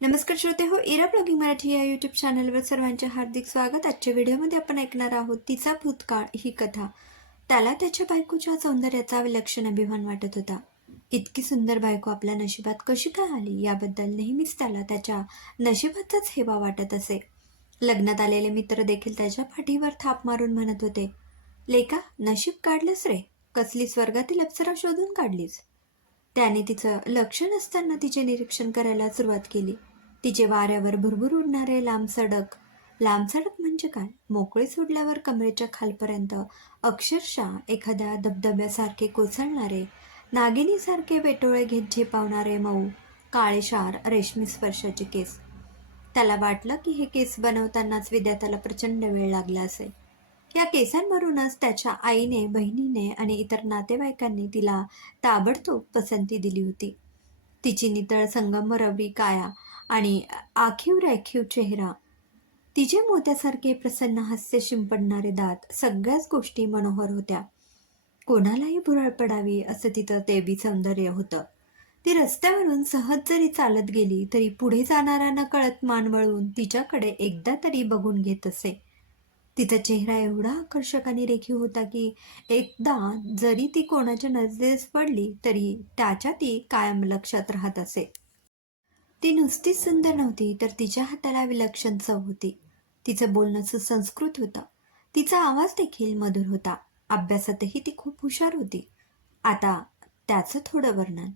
नमस्कार श्रोते हो, इरा ब्लॉगिंग मराठी या यूट्यूब चॅनलवर सर्वांचे हार्दिक स्वागत. आजच्या व्हिडिओमध्ये आपण ऐकणार आहोत तिचा भूतकाळ ही कथा. त्याला त्याच्या बायकोच्या सौंदर्याचा विलक्षण अभिमान वाटत होता. इतकी सुंदर बायको आपल्या नशिबात कशी काय आली याबद्दल नेहमीच त्याला त्याच्या नशिबाचाच हेवा वाटत असे. लग्नात आलेले मित्र देखील त्याच्या पाठीवर थाप मारून म्हणत होते, लेका नशीब काढलंस रे, कसली स्वर्गातील अप्सरा शोधून काढलीस. त्याने तिचं लक्ष नसताना तिचे निरीक्षण करायला सुरुवात केली. तिचे वाऱ्यावर भुरभुर उडणारे लांब सडक म्हणजे काय, मोकळे सोडल्यावर कमरेच्या खालपर्यंत अक्षरशः एखाद्या धबधब्यासारखे कोसळणारे, नागिनीसारखे वेटोळे घेत झेपावणारे मऊ काळेशार रेशमी स्पर्शाचे केस. त्याला वाटलं की हे केस बनवतानाच विद्यार्थ्याला प्रचंड वेळ लागला असेल. या केसांवरूनच त्याच्या आईने, बहिणीने आणि इतर नातेवाईकांनी तिला ताबडतोब पसंती दिली होती. तिची नितळ संगमरवरी काया आणि आखीव रेखीव चेहरा, तिचे मोत्यासारखे प्रसन्न हास्य शिंपडणारे दात, सगळ्याच गोष्टी मनोहर होत्या. कोणालाही भुरळ पडावी असं तिचं तेबी सौंदर्य होतं. ती रस्त्यावरून सहज जरी चालत गेली तरी पुढे जाणाऱ्यांना कळत मान वळवून तिच्याकडे एकदा तरी बघून घेत असे. तिचा चेहरा एवढा आकर्षक आणि रेखीव होता की एकदा जरी ती कोणाच्या नजरेस पडली तरी त्याच्या ती कायम लक्षात राहत असे. ती नुसतीच सुंदर नव्हती, तर तिच्या हाताला विलक्षण चव होती. तिचं बोलणं सुसंस्कृत होतं. तिचा आवाज देखील मधुर होता. अभ्यासातही ती खूप हुशार होती. आता त्याचं थोडं वर्णन.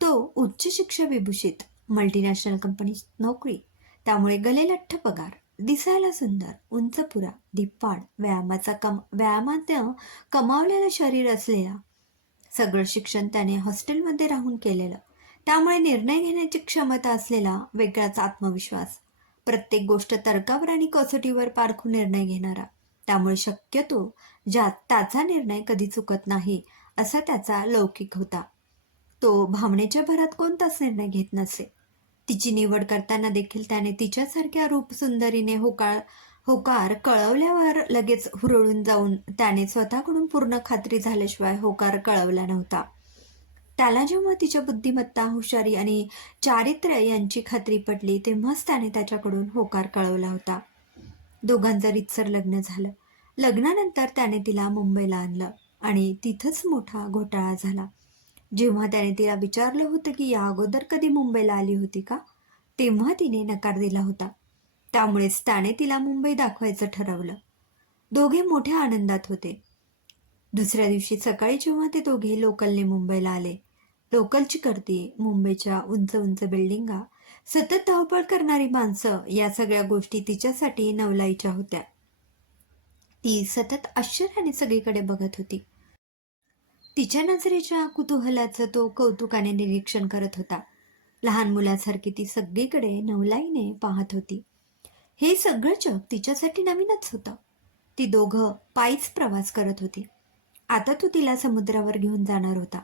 तो उच्च शिक्षा विभूषित, मल्टीनॅशनल कंपनीत नोकरी, त्यामुळे गलेलठ्ठ पगार, दिसायला सुंदर, उंचपुरा, धिप्पाड, व्यायामात कमावलेलं शरीर असलेला. सगळं शिक्षण त्याने हॉस्टेलमध्ये राहून केलेलं, त्यामुळे निर्णय घेण्याची क्षमता असलेला वेगळाच आत्मविश्वास. प्रत्येक गोष्ट तर्कावर आणि कसोटीवर पारखून निर्णय घेणारा, त्यामुळे शक्यतो त्याचा निर्णय कधी चुकत नाही असा त्याचा लौकिक होता. तो भावनेच्या भरात कोणताच निर्णय घेत नसे. तिची निवड करताना देखील त्याने तिच्यासारख्या रूपसुंदरीने होकार कळवल्यावर लगेच हुरळून जाऊन त्याने स्वतःकडून पूर्ण खात्री झाल्याशिवाय होकार कळवला नव्हता. त्याला जेव्हा तिच्या बुद्धिमत्ता, हुशारी आणि चारित्र्य यांची खात्री पटली तेव्हाच त्याने त्याच्याकडून होकार कळवला होता. दोघांचं रीतसर लग्न झालं. लग्नानंतर त्याने तिला मुंबईला आणलं आणि तिथंच मोठा घोटाळा झाला. जेव्हा त्याने तिला विचारलं होतं की या अगोदर कधी मुंबईला आली होती का, तेव्हा तिने नकार दिला होता. त्यामुळेच त्याने तिला मुंबई दाखवायचं ठरवलं. दोघे मोठ्या आनंदात होते. दुसऱ्या दिवशी सकाळी जेव्हा ते दोघे लोकलने मुंबईला आले, लोकलची गर्दी, मुंबईच्या उंच उंच बिल्डिंगा, सतत धावपळ करणारी माणसं, या सगळ्या गोष्टी तिच्यासाठी नवलाईच्या होत्या. ती सतत आश्चर्याने सगळीकडे बघत होती. तिच्या नजरेच्या कुतूहलाचं तो कौतुकाने निरीक्षण करत होता. लहान मुलासारखी ती सगळीकडे नवलाईने पाहत होती. हे सगळं जग तिच्यासाठी नवीनच होतं. ती दोघं पायीच प्रवास करत होती. आता तो तिला समुद्रावर घेऊन जाणार होता.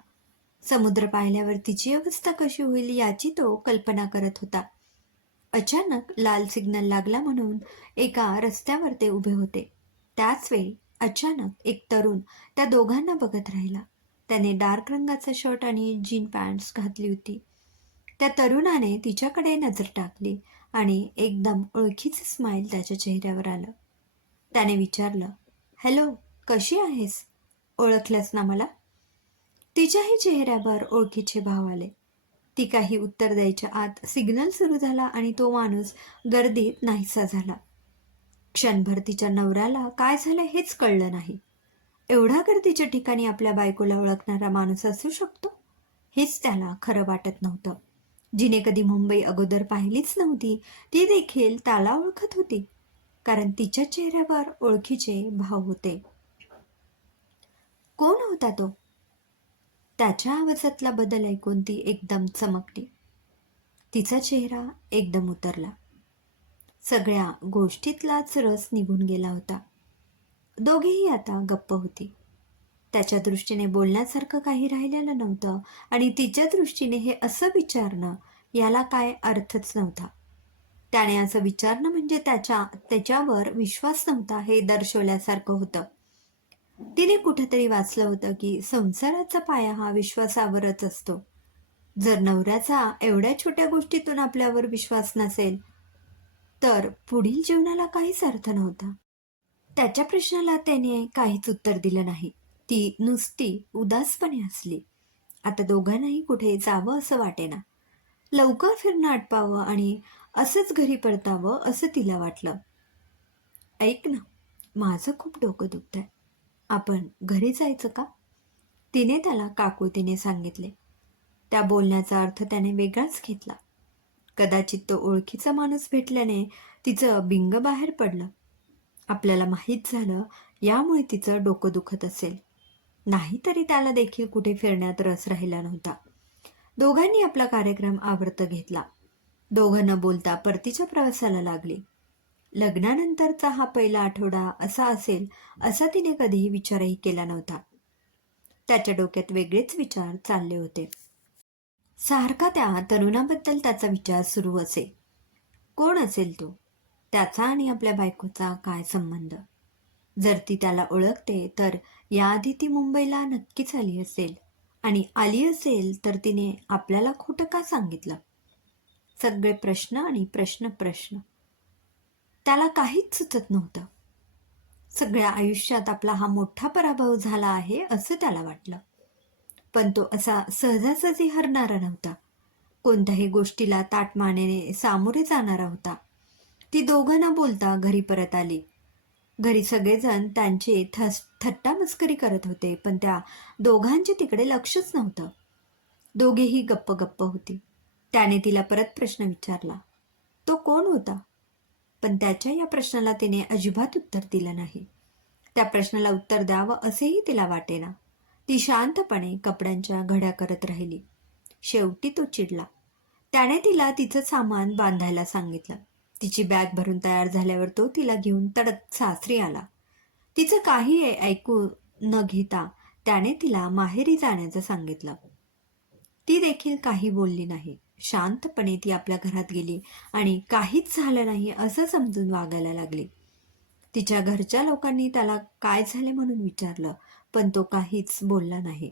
समुद्र पाहिल्यावर तिची अवस्था कशी होईल याची तो कल्पना करत होता. अचानक लाल सिग्नल लागला म्हणून एका रस्त्यावर ते उभे होते. त्याच वेळी अचानक एक तरुण त्या दोघांना बघत राहिला. त्याने डार्क रंगाचा शर्ट आणि जीन पॅन्ट्स घातली होती. त्या तरुणाने तिच्याकडे नजर टाकली आणि एकदम ओळखीचं स्माईल त्याच्या चेहऱ्यावर आलं. त्याने विचारलं, हॅलो, कशी आहेस? ओळखलंस ना मला? तिच्याही चेहऱ्यावर ओळखीचे भाव आले. ती काही उत्तर द्यायच्या आत सिग्नल सुरू झाला आणि तो माणूस गर्दीत नाहीसा झाला. क्षणभर तिच्या नवऱ्याला काय झालं हेच कळलं नाही. एवढ्या गर्दीच्या ठिकाणी आपल्या बायकोला ओळखणारा माणूस असू शकतो हेच त्याला खरं वाटत नव्हतं. जिने कधी मुंबई अगोदर पाहिलीच नव्हती ती देखील त्याला ओळखत होती, कारण तिच्या चेहऱ्यावर ओळखीचे भाव होते. कोण होता तो? त्याच्या आवाजातला बदल ऐकून ती एकदम चमकली. तिचा चेहरा एकदम उतरला. सगळ्या गोष्टीतलाच रस निघून गेला होता. दोघेही आता गप्प होती. त्याच्या दृष्टीने बोलण्यासारखं काही राहिलेलं नव्हतं आणि तिच्या दृष्टीने हे असं विचारणं याला काय अर्थच नव्हता. त्याने असं विचारणं म्हणजे त्याच्यावर विश्वास नव्हता हे दर्शवल्यासारखं होतं. तिने कुठेतरी वाचलं होतं की संसाराचा पाया हा विश्वासावरच असतो. जर नवऱ्याचा एवढ्या छोट्या गोष्टीतून आपल्यावर विश्वास नसेल तर पुढील जीवनाला काहीच अर्थ नव्हता. त्याच्या प्रश्नाला त्याने काहीच उत्तर दिलं नाही. ती नुसती उदासपणे हसली. आता दोघांनाही कुठे जावं असं वाटेना. लवकर फिरणं आटपावं आणि असंच घरी परतावं असं तिला वाटलं. ऐक ना, माझं खूप डोकं दुखतंय. आपण घरी जायचं का? तिने त्याला काकुळतीने सांगितले. त्या बोलण्याचा अर्थ त्याने वेगळाच घेतला. कदाचित तो ओळखीचा माणूस भेटल्याने तिचं बिंग बाहेर पडलं. आपल्याला माहीत झालं यामुळे तिचं डोकं दुखत असेल. नाहीतरी त्याला देखील कुठे फिरण्यात रस राहिला नव्हता. दोघांनी आपला कार्यक्रम आवर्त घेतला. दोघं न बोलता परतीच्या प्रवासाला लागली. लग्नानंतरचा हा पहिला आठवडा असा असेल असा तिने कधीही विचारही केला नव्हता. त्याच्या डोक्यात वेगळेच विचार चालले होते. सारखा त्या तरुणाबद्दल त्याचा विचार सुरू असे. कोण असेल तो? त्याचा आणि आपल्या बायकोचा काय संबंध? जर ती त्याला ओळखते तर याआधी ती मुंबईला नक्कीच आली असेल, आणि आली असेल तर तिने आपल्याला खोटं का सांगितलं? सगळे प्रश्न आणि प्रश्न प्रश्न. त्याला काहीच सुचत नव्हतं. सगळ्या आयुष्यात आपला हा मोठा पराभव झाला आहे असं त्याला वाटलं. पण तो असा सहजासहजी हरणारा नव्हता. कोणत्याही गोष्टीला ताठमानेने सामोरे जाणारा होता. ती दोघं न बोलता घरी परत आली. घरी सगळेजण त्यांची थट्टा मस्करी करत होते, पण त्या दोघांचे तिकडे लक्षच नव्हतं. दोघेही गप्प गप्प होती. त्याने तिला परत प्रश्न विचारला. तो कोण होता? पण त्याच्या या प्रश्नाला तिने अजिबात उत्तर दिलं नाही. त्या प्रश्नाला उत्तर द्यावं असेही तिला वाटेना. ती शांतपणे कपड्यांच्या घड्या करत राहिली. शेवटी तो चिडला. त्याने तिला तिचं सामान बांधायला सांगितलं. तिची बॅग भरून तयार झाल्यावर तो तिला घेऊन तडक सासरी आला. तिचं काही ऐकू न घेता त्याने तिला माहेरी जाण्याचं सांगितलं. ती देखील काही बोलली नाही. शांतपणे ती आपल्या घरात गेली आणि काहीच झालं नाही असं समजून वागायला लागली. तिच्या घरच्या लोकांनी त्याला काय झाले म्हणून विचारलं, पण तो काहीच बोलला नाही.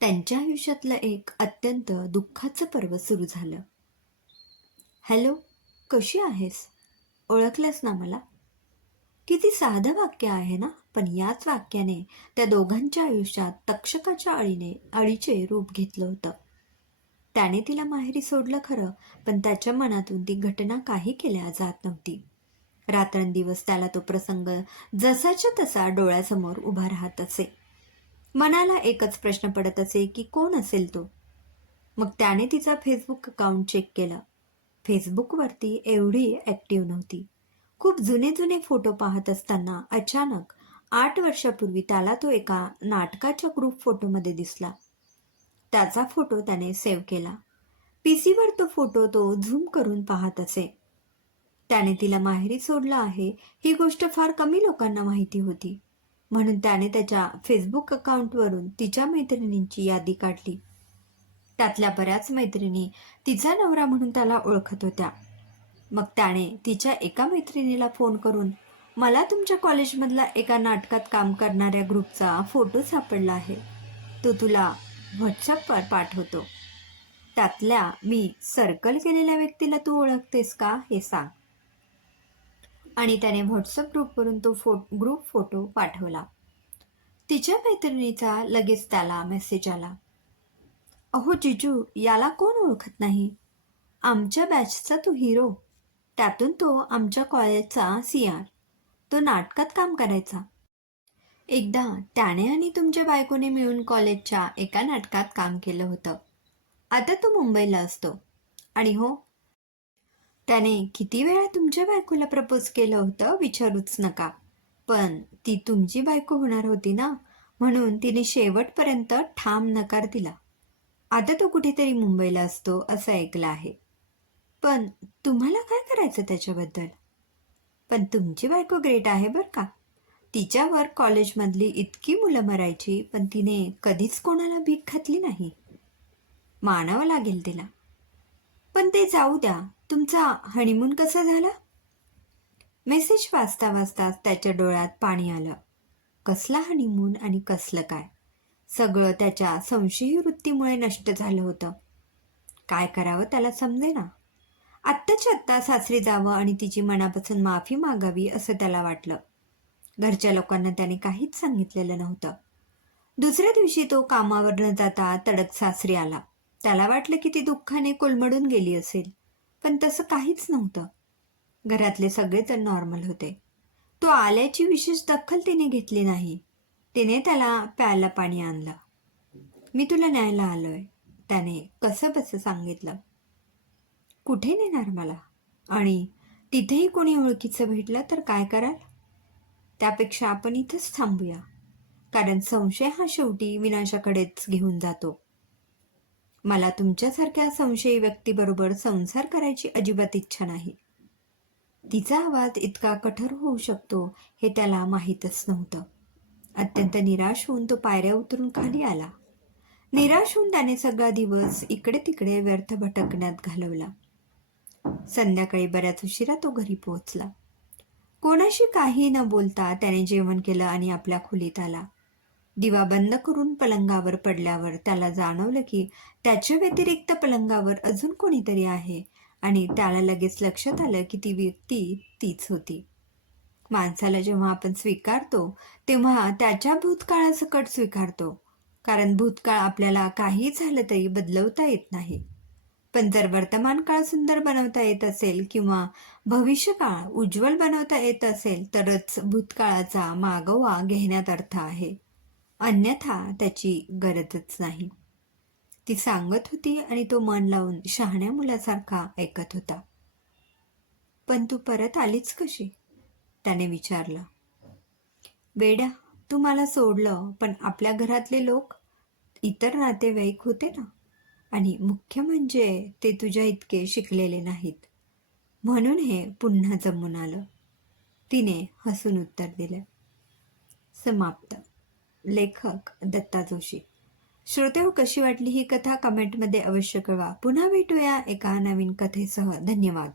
त्यांच्या आयुष्यातलं एक अत्यंत दुःखाचं पर्व सुरू झालं. हॅलो, कशी आहेस? ओळखलंस ना मला? किती साधं वाक्य आहे ना, पण याच वाक्याने त्या दोघांच्या आयुष्यात तक्षकाच्या अळीचे रूप घेतलं होतं. त्याने तिला माहेरी सोडलं खरं, पण त्याच्या मनातून ती घटना काही केल्या जात नव्हती. रात्रंदिवस त्याला तो प्रसंग जसाच्या तसा डोळ्यासमोर उभा राहत असे. मनाला एकच प्रश्न पडत असे की कोण असेल तो? मग त्याने तिचा फेसबुक अकाउंट चेक केलं. फेसबुकवरती एवढी ॲक्टिव्ह नव्हती. खूप जुने जुने फोटो पाहत असताना अचानक 8 वर्षापूर्वी त्याला तो एका नाटकाच्या ग्रुप फोटोमध्ये दिसला. त्याचा फोटो त्याने सेव्ह केला. पीसीवर तो फोटो तो झूम करून पाहत असे. त्याने तिला माहेरी सोडलं आहे ही गोष्ट फार कमी लोकांना माहिती होती. म्हणून त्याने त्याच्या फेसबुक अकाउंटवरून तिच्या मैत्रिणींची यादी काढली. त्यातल्या बऱ्याच मैत्रिणी तिचा नवरा म्हणून त्याला ओळखत होत्या. मग त्याने तिच्या एका मैत्रिणीला फोन करून, मला तुमच्या कॉलेजमधला एका नाटकात काम करणाऱ्या ग्रुपचा फोटो सापडला आहे, तो तुला व्हॉट्सअपवर पाठवतो. त्यातल्या मी सर्कल केलेल्या व्यक्तीला तू ओळखतेस का हे सांग. आणि त्याने व्हॉट्सअप ग्रुपवरून तो ग्रुप फोटो पाठवला. तिच्या मैत्रिणीचा लगेच त्याला मेसेज आला. अहो जिजू, याला कोण ओळखत नाही? आमच्या बॅचचा तो हिरो. त्यातून तो आमच्या कॉलेजचा CR. तो नाटकात काम करायचा. एकदा त्याने आणि तुमच्या बायकोने मिळून कॉलेजच्या एका नाटकात काम केलं होतं. आता तो मुंबईला असतो. आणि हो, त्याने किती वेळा तुमच्या बायकोला प्रपोज केलं होतं विचारूच नका. पण ती तुमची बायको होणार होती ना, म्हणून तिने शेवटपर्यंत ठाम नकार दिला. आता तो कुठेतरी मुंबईला असतो असं ऐकलं आहे. पण तुम्हाला काय करायचं त्याच्याबद्दल? पण तुमची बायको ग्रेट आहे बरं का. तिच्यावर कॉलेजमधली इतकी मुलं मरायची, पण तिने कधीच कोणाला भीक घातली नाही. मानावं लागेल तिला. पण ते जाऊ द्या, तुमचा हनीमून कसा झाला? मेसेज वाचता वाचताच त्याच्या डोळ्यात पाणी आलं. कसला हनीमून आणि कसलं काय? सगळं त्याच्या संशयी वृत्तीमुळे नष्ट झालं होतं. काय करावं त्याला समजेना. आत्ताच्या आत्ता सासरी जावं आणि तिची मनापासून माफी मागावी असं त्याला वाटलं. घरच्या लोकांना त्याने काहीच सांगितलेलं नव्हतं. दुसऱ्या दिवशी तो कामावर न जाता तडक सासरी आला. त्याला वाटलं की ती दुःखाने कोलमडून गेली असेल, पण तसं काहीच नव्हतं. घरातले सगळेजण नॉर्मल होते. तो आल्याची विशेष दखल तिने घेतली नाही. तिने त्याला प्यायला पाणी आणलं. मी तुला न्यायला आलोय, त्याने कसंबसं सांगितलं. कुठे नेणार मला? आणि तिथेही कोणी ओळखीचं भेटलं तर काय कराल? त्यापेक्षा आपण इथंच थांबूया, कारण संशय हा शेवटी विनाशाकडेच घेऊन जातो. मला तुमच्यासारख्या संशयी व्यक्तीबरोबर संसार करायची अजिबात इच्छा नाही. तिचा आवाज इतका कठोर होऊ शकतो हे त्याला माहीतच नव्हतं. अत्यंत निराश होऊन तो पायऱ्या उतरून खाली आला. निराश होऊन त्याने सगळा दिवस इकडे तिकडे व्यर्थ भटकण्यात घालवला. संध्याकाळी बऱ्याच उशिरा तो घरी पोहोचला. कोणाशी काही न बोलता त्याने जेवण केलं आणि आपल्या खोलीत आला. दिवा बंद करून पलंगावर पडल्यावर त्याला जाणवलं की त्याच्या व्यतिरिक्त पलंगावर अजून कोणीतरी आहे आणि त्याला लगेच लक्षात आलं की ती व्यक्ती तीच होती. माणसाला जेव्हा आपण स्वीकारतो तेव्हा त्याच्या भूतकाळासकट स्वीकारतो, कारण भूतकाळ आपल्याला काही झालं तरी बदलवता येत नाही. पण जर वर्तमान काळ सुंदर बनवता येत असेल किंवा भविष्यकाळ उज्ज्वल बनवता येत असेल तरच भूतकाळाचा मागोवा घेण्यात अर्थ आहे, अन्यथा त्याची गरजच नाही. ती सांगत होती आणि तो मन लावून शहाण्या मुलासारखा ऐकत होता. पण तू परत आलीच कशी? त्याने विचारलं. वेड्या, तू मला सोडलं, पण आपल्या घरातले लोक, इतर नातेवाईक होते ना, आणि मुख्य म्हणजे ते तुझ्या इतके शिकलेले नाहीत, म्हणून हे पुन्हा जमून आलं, तिने हसून उत्तर दिलं. समाप्त. लेखक दत्ता जोशी. श्रोतेहो, कशी वाटली ही कथा कमेंटमध्ये अवश्य कळवा. पुन्हा भेटूया एका नवीन कथेसह. धन्यवाद.